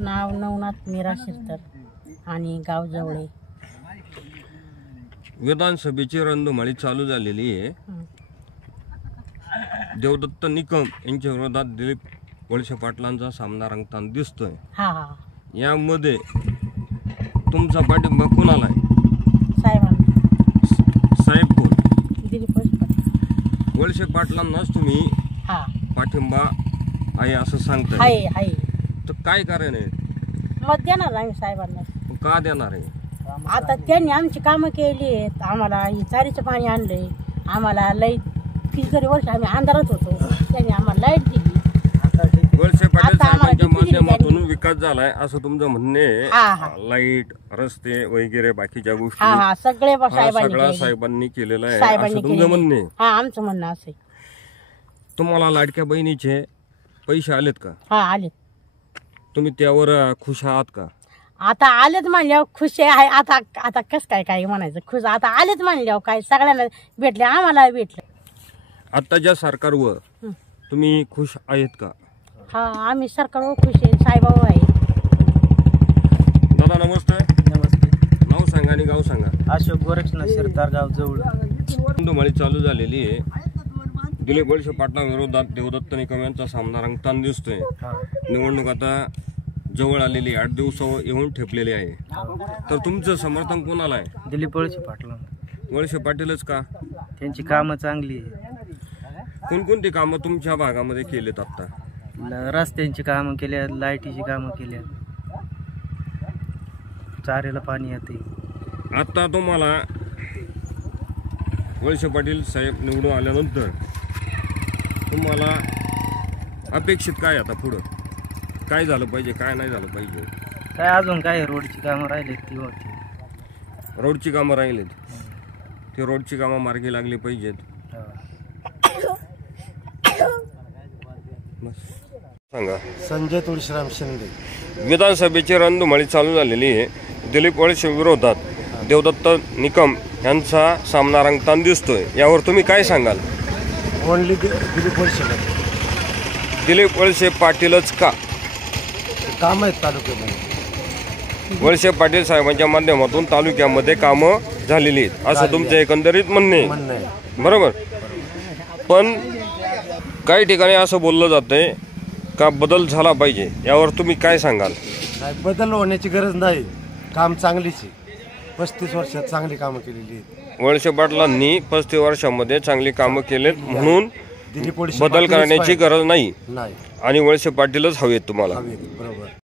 नाव नवनाथ मीरा शिरतर आणि गाव जवळे. विधानसभेची रणधुमाळी चालू झालेली आहे. देवदत्त निकम यांच्या विरोधात दिलीप वळसे पाटलांचा सामना रंगताना दिसतोय. यामध्ये तुमचा पाठिंबा कोणाला आहे? साहेब कोण? दिलीप वळसे पाटलांनाच तुम्ही पाठिंबा आहे असं सांगताय. तर काय कारण आहे? मत देणार आम्ही साहेबांना. का देणार आहे? आता त्यांनी आमची कामं केली आहेत. आम्हाला चारीचं पाणी आणलंय. आम्हाला लाईट कितीतरी वर्ष आम्ही अंधारात होतो, त्यांनी आम्हाला लाईट दिली. वळसे पाटील साहेबांच्या माध्यमातून विकास झालाय असं तुमचं म्हणणे आहे. लाईट, रस्ते वगैरे बाकीच्या गोष्टी सगळे साहेबांनी केलेलं आहे असं तुमचं म्हणणे आहे. आमचं म्हणणं असं. तुम्हाला लाडक्या बहिणीचे पैसे आलेत का? आलेत. तुम्ही त्यावर खुश आहात का? आता आलेत म्हणल्यावर खुश आहे. आता आता कस काय म्हणायचं खुश. आता आलेत म्हणल्यावर काय सगळ्यांना भेटले, आम्हाला भेटले. आताच्या सरकारवर तुम्ही खुश आहेत का? आम्ही सरकारवर खुश आहे. साहेबाबा आहे. दादा नमस्ते. नमस्ते. नाव सांगा आणि गाव सांगा. अशोक गोरक्षनाथ शिरतार, गाव जवळ. रणधुमाळी चालू झालेली आहे. दिलीप वळसे पाटलांविरोधात देवदत्त निकम यांचा सामना रंगताना दिसतोय. निवडणूक आता जवळ आलेली 8 दिवस येऊन ठेपलेले आहे. तर तुमचं समर्थन कोणाला आहे? दिलीप वळसे पाटला. वळसे पाटीलच का? त्यांची कामं चांगली आहे. कोणकोणती कामं तुमच्या भागामध्ये केलेत? आता रस्त्यांची कामं केल्या, लाईटीची कामं केल्या, चाऱ्याला पाणी येते. आता तुम्हाला वळसे पाटील साहेब निवडून आल्यानंतर तुम्हाला अपेक्षित काय? आता पुढं काय झालं पाहिजे, काय नाही झालं पाहिजे? काय अजून काय रोडची कामं राहिली ती रोडची कामं राहिलीत. ती रोडची कामं मार्गी लागली पाहिजेत. सांगा. संजय तुळशीराम शिंदे. विधानसभेची रणधुमाळी चालू झालेली आहे. दिलीप वळसे विरोधात देवदत्त निकम यांचा सामना रंगताना दिसतोय. यावर तुम्ही काय सांगाल? ओनली दिलीप वळसे. दिलीप वळसे पाटीलच का? काम आहेत तालुक्यामध्ये. वळसे पाटील साहेबांच्या माध्यमातून तालुक्यामध्ये कामं झालेली आहेत असं तुमचं एकंदरीत म्हणणे आहे. बरोबर. पण काही ठिकाणी असं बोललं जातंय का बदल झाला पाहिजे. यावर तुम्ही काय सांगाल? बदल होण्याची गरज नाही. काम चांगलीच आहे. 35 वर्षात चांगली कामं केलेली आहेत. वळसे पाटलांनी 35 वर्षामध्ये चांगली कामं केलेत म्हणून बदल करण्याची गरज नाही आणि वळसे पाटीलच हवेत तुम्हाला. बरोबर.